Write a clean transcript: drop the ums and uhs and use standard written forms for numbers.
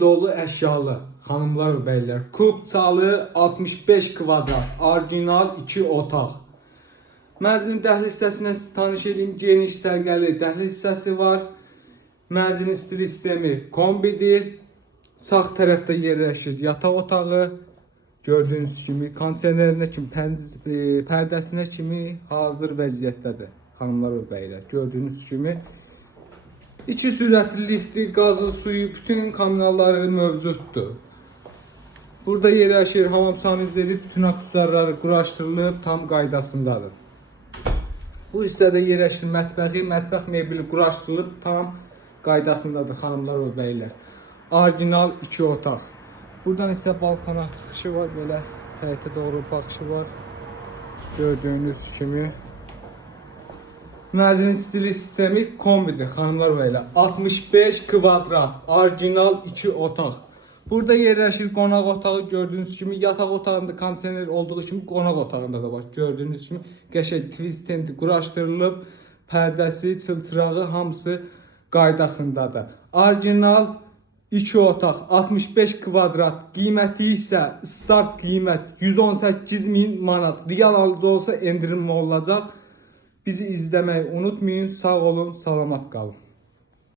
Dolu əşyalı, xanımlar və bəylər. Kub çalı 65 kvadrat, orijinal 2 otaq. Mənzilin dəhliz hissəsinə tanış edin. Geniş səliqəli dəhliz hissəsi var. Mənzilin stil sistemi kombidir. Sağ tərəfdə yerləşir yataq otağı. Gördüyünüz kimi kondisionerinə kimi, pərdəsinə kimi hazır vəziyyətdədir. Xanımlar və bəylər, gördüyünüz kimi. İki sürətli lifti, qazı, suyu, bütün kommunalları mövcuddur. Burada yerləşir hamam sanuzeli, bütün aksesuarları quraşdırılıb, tam qaydasındadır. Bu hissədə yerləşir mətbəxi, mətbəx mebeli quraşdırılıb, tam qaydasındadır xanımlar və bəylər. Orijinal 2 otaq. Buradan isə balkona çıxışı var, belə həyətə doğru baxışı var. Gördüyünüz kimi. Mənzilin stili sistemi kombidir xanımlar və bəylər. 65 kvadrat, orijinal 2 otaq. Burada yerləşir qonaq otağı, gördüyünüz kimi. Yataq otağında kondisioner olduğu kimi qonaq otağında da var. Gördüyünüz kimi qəşəng twist quraşdırılıb, pərdəsi, çılçırağı hamısı qaydasındadır. Orijinal 2 otaq, 65 kvadrat, qiyməti isə start qiymət 118.000 manat. Real alıcı olsa endirim olacaq. Bizi izləməyi unutmayın. Sağ olun, salamat qalın.